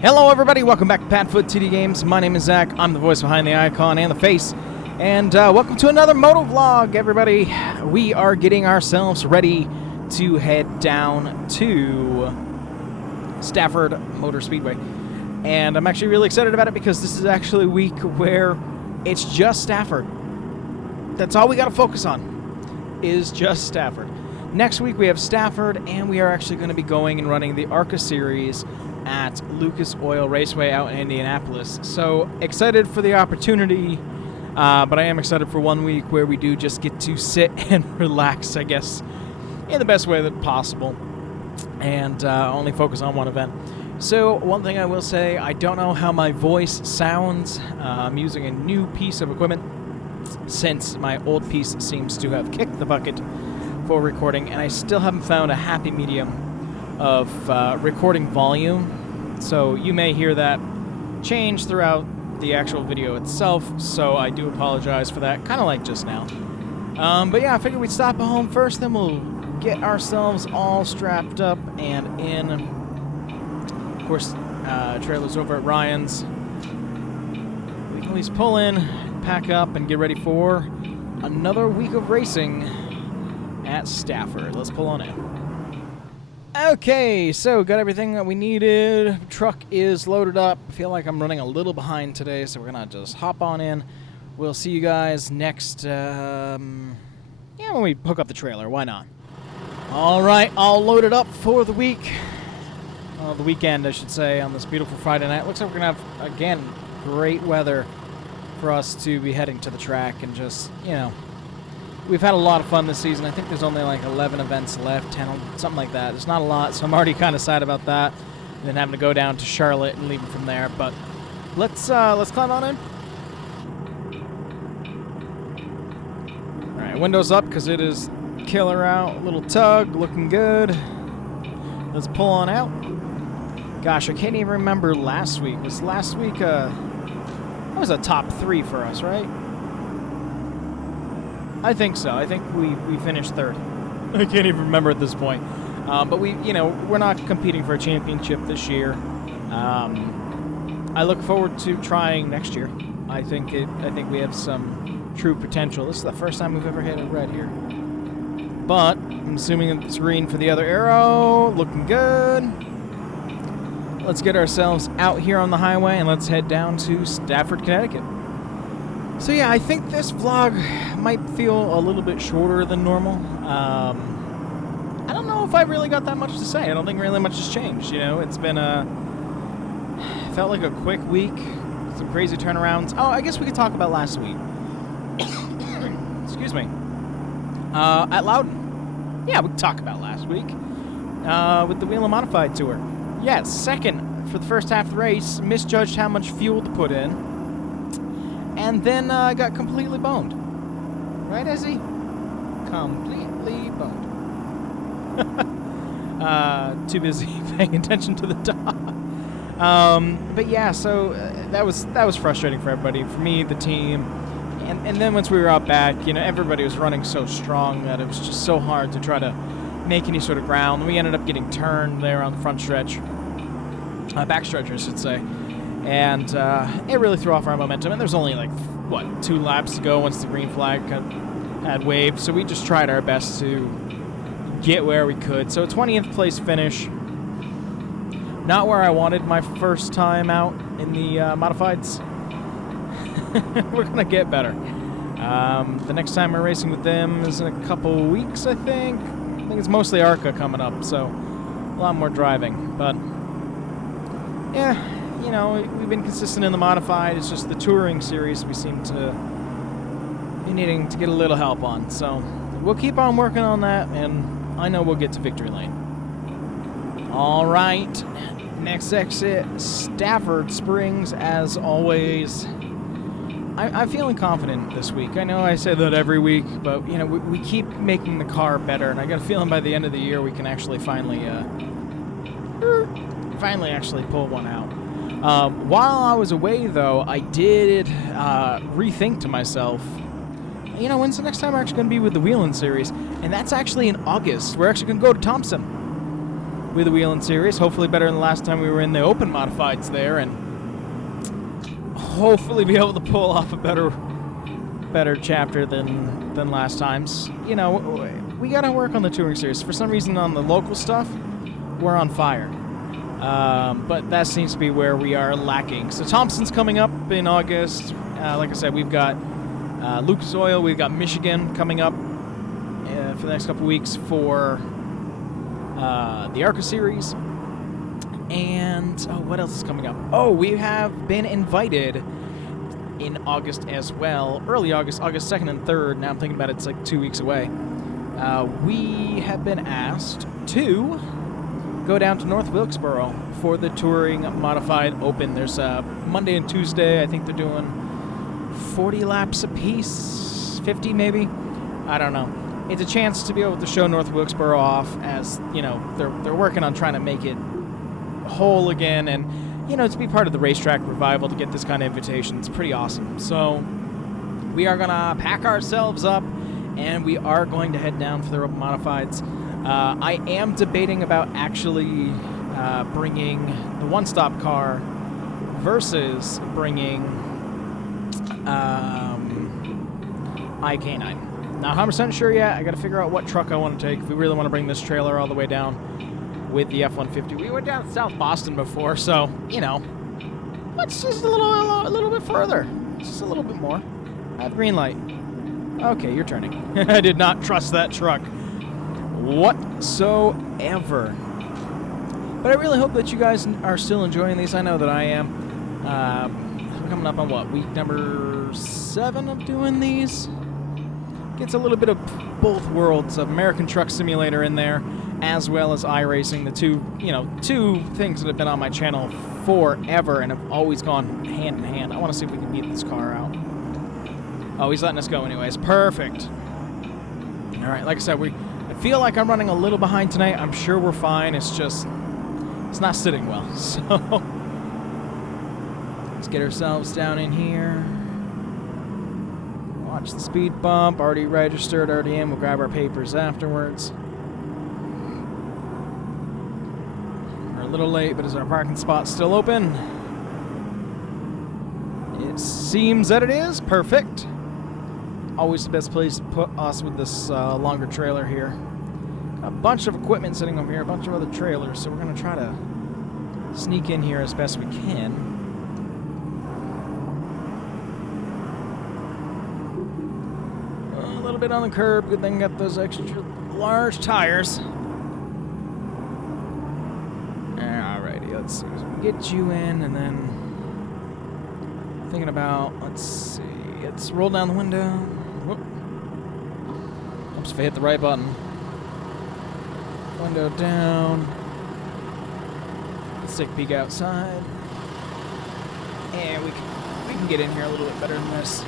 Hello everybody, welcome back to PadFootTD Games. My name is Zach, I'm the voice behind the icon and the face. And welcome to another moto vlog, everybody. We are getting ourselves ready to head down to Stafford Motor Speedway. And I'm actually really excited about it because this is actually a week where it's just Stafford. That's all we got to focus on, is just Stafford. Next week we have Stafford, and we are actually going to be going and running the ARCA series at Lucas Oil Raceway out in Indianapolis. So excited for the opportunity, but I am excited for 1 week where we do just get to sit and relax, I guess, in the best way that possible, and only focus on one event. So one thing I will say, I don't know how my voice sounds. I'm using a new piece of equipment since my old piece seems to have kicked the bucket for recording, and I still haven't found a happy medium of recording volume. So you may hear that change throughout the actual video itself, so I do apologize for that, kind of like just now. But yeah, I figured we'd stop at home first, then we'll get ourselves all strapped up and in. Of course, trailer's over at Ryan's. We can at least pull in, pack up, and get ready for another week of racing at Stafford. Let's pull on in. Okay, so got everything that we needed. Truck is loaded up. I feel like I'm running a little behind today, so we're gonna just hop on in. We'll see you guys next, when we hook up the trailer. Why not? All right, all loaded up for the week. The weekend, I should say, on this beautiful Friday night. Looks like we're gonna have, again, great weather for us to be heading to the track and just, you know, we've had a lot of fun this season. I think there's only like 11 events left, 10, something like that. There's not a lot, so I'm already kind of sad about that. And then having to go down to Charlotte and leaving from there. But let's climb on in. All right, windows up because it is killer out. Little tug, looking good. Let's pull on out. Gosh, I can't even remember last week. Was last week that was a top 3 for us, right? I think so. I think we finished third. I can't even remember at this point. But we're not competing for a championship this year. I look forward to trying next year. I think we have some true potential. This is the first time we've ever hit a red here. But I'm assuming it's green for the other arrow. Looking good. Let's get ourselves out here on the highway and let's head down to Stafford, Connecticut. So yeah, I think this vlog might feel a little bit shorter than normal. I don't know if I really got that much to say. I don't think really much has changed. You know, it's been felt like a quick week, some crazy turnarounds. Oh, I guess we could talk about last week. Excuse me. At Loudon. Yeah, we could talk about last week with the Willow Modified Tour. Yeah, second for the first half of the race. Misjudged how much fuel to put in. And then got completely boned. Right, Ezzy? Completely boned. Too busy paying attention to the dog. But yeah, so that was frustrating for everybody. For me, the team. And then once we were out back, you know, everybody was running so strong that it was just so hard to try to make any sort of ground. We ended up getting turned there on the front stretch. Back stretch, I should say. And it really threw off our momentum. And there's only like, 2 laps to go once the green flag had waved. So we just tried our best to get where we could. So a 20th place finish. Not where I wanted my first time out in the modifieds. We're going to get better. The next time we're racing with them is in a couple weeks, I think. I think it's mostly ARCA coming up, so a lot more driving. But, yeah. You know, we've been consistent in the modified. It's just the touring series we seem to be needing to get a little help on. So we'll keep on working on that, and I know we'll get to victory lane. All right, next exit, Stafford Springs, as always. I'm feeling confident this week. I know I say that every week, but, you know, we keep making the car better, and I got a feeling by the end of the year we can actually finally actually pull one out. While I was away, though, I did rethink to myself, you know, when's the next time we're actually going to be with the Wheeling series? And that's actually in August. We're actually going to go to Thompson, with the Wheeling Series. Hopefully better than the last time we were in the open modifieds there, and hopefully be able to pull off a better chapter than last time's. You know, we got to work on the Touring Series. For some reason on the local stuff, we're on fire. But that seems to be where we are lacking. So Thompson's coming up in August. Like I said, we've got Lucas Oil, we've got Michigan coming up for the next couple weeks for the ARCA Series. And, what else is coming up? Oh, we have been invited in August as well. Early August, August 2nd and 3rd. Now I'm thinking about it, it's like 2 weeks away. We have been asked to go down to North Wilkesboro for the Touring Modified Open. There's Monday and Tuesday. I think they're doing 40 laps apiece, 50 maybe. I don't know. It's a chance to be able to show North Wilkesboro off, as you know they're working on trying to make it whole again, and you know, to be part of the racetrack revival, to get this kind of invitation. It's pretty awesome. So we are gonna pack ourselves up, and we are going to head down for the open modifieds. I am debating about actually bringing the one-stop car versus bringing IK9. Not 100% sure yet. I got to figure out what truck I want to take if we really want to bring this trailer all the way down with the F-150. We went down to South Boston before, so, you know, let's just a little bit further. Just a little bit more. I have green light. Okay, you're turning. I did not trust that truck whatsoever. But I really hope that you guys are still enjoying these. I know that I am. We're coming up on what, week number 7 of doing these? Gets a little bit of both worlds of American Truck Simulator in there, as well as iRacing, the two things that have been on my channel forever and have always gone hand in hand. I want to see if we can beat this car out. Oh, he's letting us go anyways. Perfect. All right, like I said, I feel like I'm running a little behind tonight. I'm sure we're fine. It's just, it's not sitting well. So let's get ourselves down in here. Watch the speed bump. Already registered, already in. We'll grab our papers afterwards. We're a little late, but is our parking spot still open? It seems that it is. Perfect. Always the best place to put us with this longer trailer here. Got a bunch of equipment sitting over here, a bunch of other trailers, so we're going to try to sneak in here as best we can. A little bit on the curb. Good thing got those extra large tires. Alrighty, let's see. So we get you in, and then thinking about, let's see. Let's roll down the window. Whoop. Oops, if I hit the right button. Window down. Let's take a peek outside. And we can get in here a little bit better than this.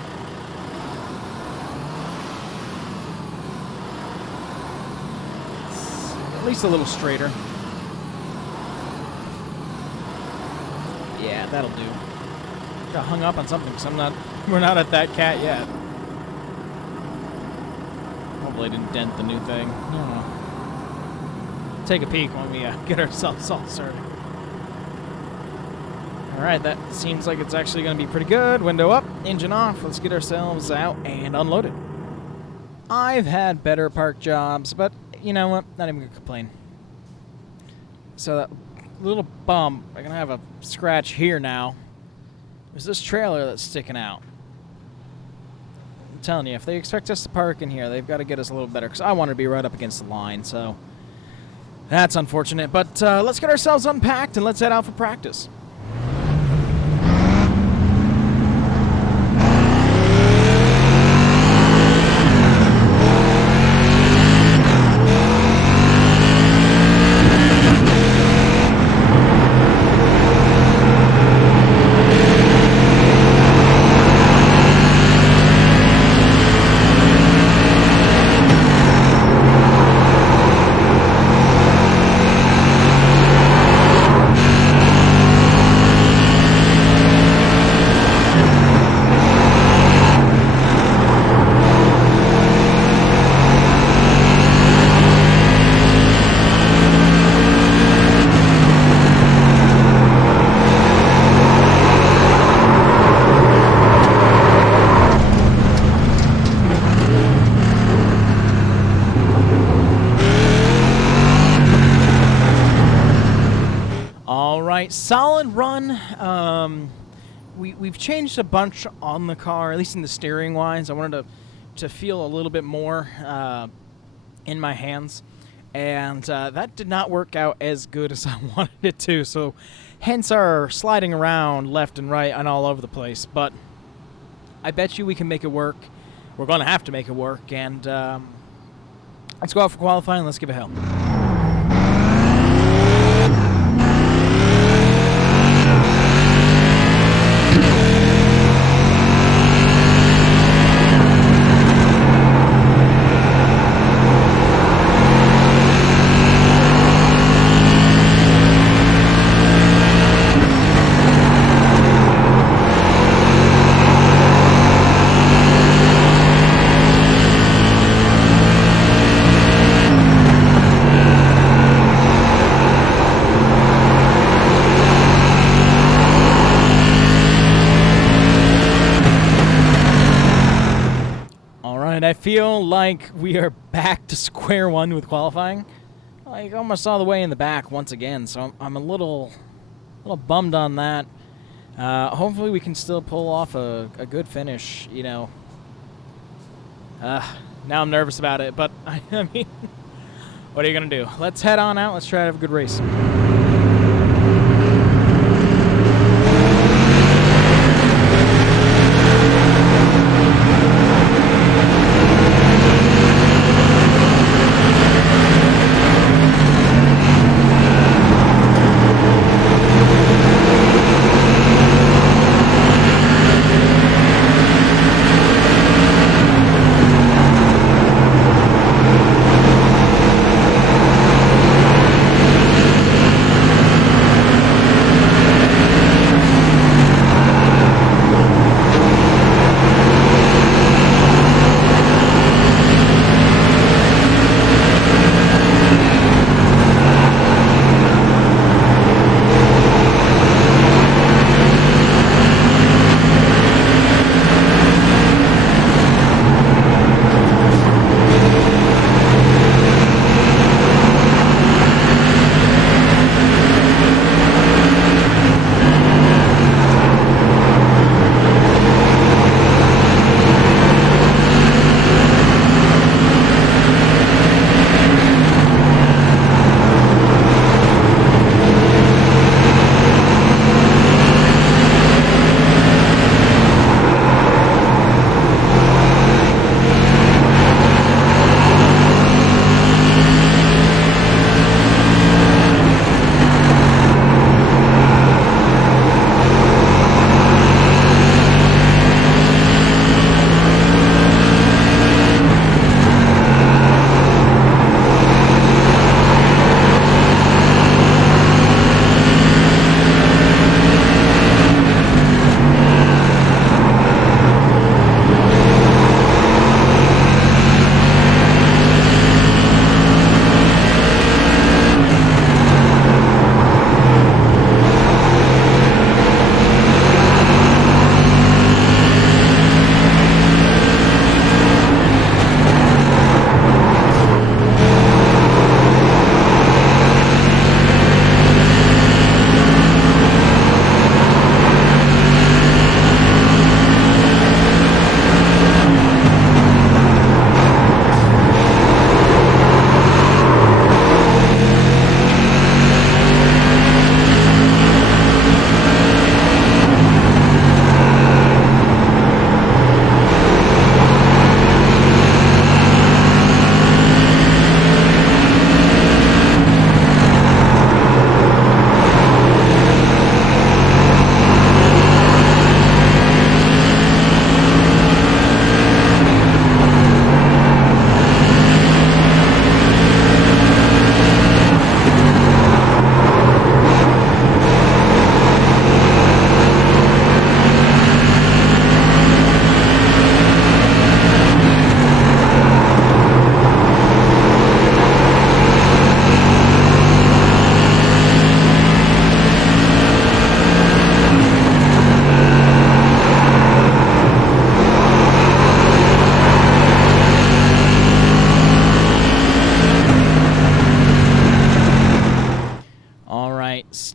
At least a little straighter. Yeah, that'll do. Got hung up on something because we're not at that cat yet. Hopefully I didn't dent the new thing. I don't know. Take a peek when we get ourselves all started. Alright, that seems like it's actually going to be pretty good. Window up, engine off. Let's get ourselves out and unloaded. I've had better park jobs, but you know what? Not even going to complain. So that little bump, I'm going to have a scratch here now. There's this trailer that's sticking out. I'm telling you, if they expect us to park in here, they've got to get us a little better, because I want to be right up against the line, so that's unfortunate. But let's get ourselves unpacked and let's head out for practice. All right, solid run. We've changed a bunch on the car, at least in the steering wise. I wanted to feel a little bit more in my hands, and that did not work out as good as I wanted it to. So, hence our sliding around left and right and all over the place. But I bet you we can make it work. We're going to have to make it work, and let's go out for qualifying. Let's give it hell. I feel like we are back to square one with qualifying. Like almost all the way in the back once again, so I'm a little bummed on that. Hopefully we can still pull off a good finish, you know. Now I'm nervous about it, but I mean, what are you going to do? Let's head on out. Let's try to have a good race.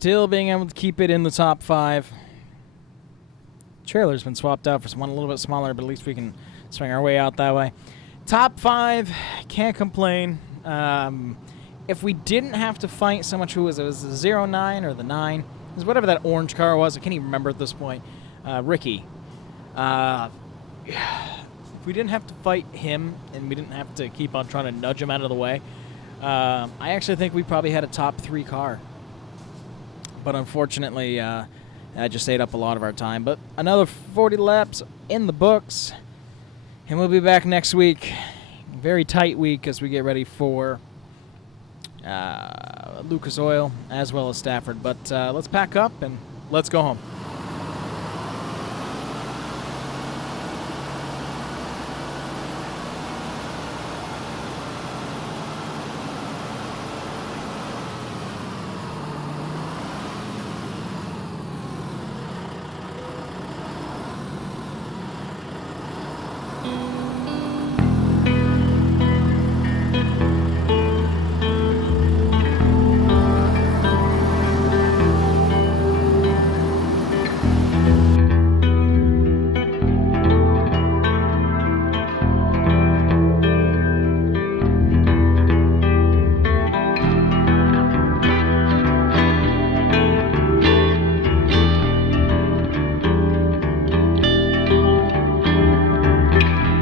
still being able to keep it in the top 5. Trailer's been swapped out for someone a little bit smaller, but at least we can swing our way out that way. Top 5, can't complain. If we didn't have to fight so much, who was it? Was it the 09 or the 9? It was whatever that orange car was. I can't even remember at this point. Ricky. If we didn't have to fight him and we didn't have to keep on trying to nudge him out of the way, I actually think we probably had a top 3 car. But unfortunately, that just ate up a lot of our time. But another 40 laps in the books. And we'll be back next week. Very tight week as we get ready for Lucas Oil as well as Stafford. But let's pack up and let's go home.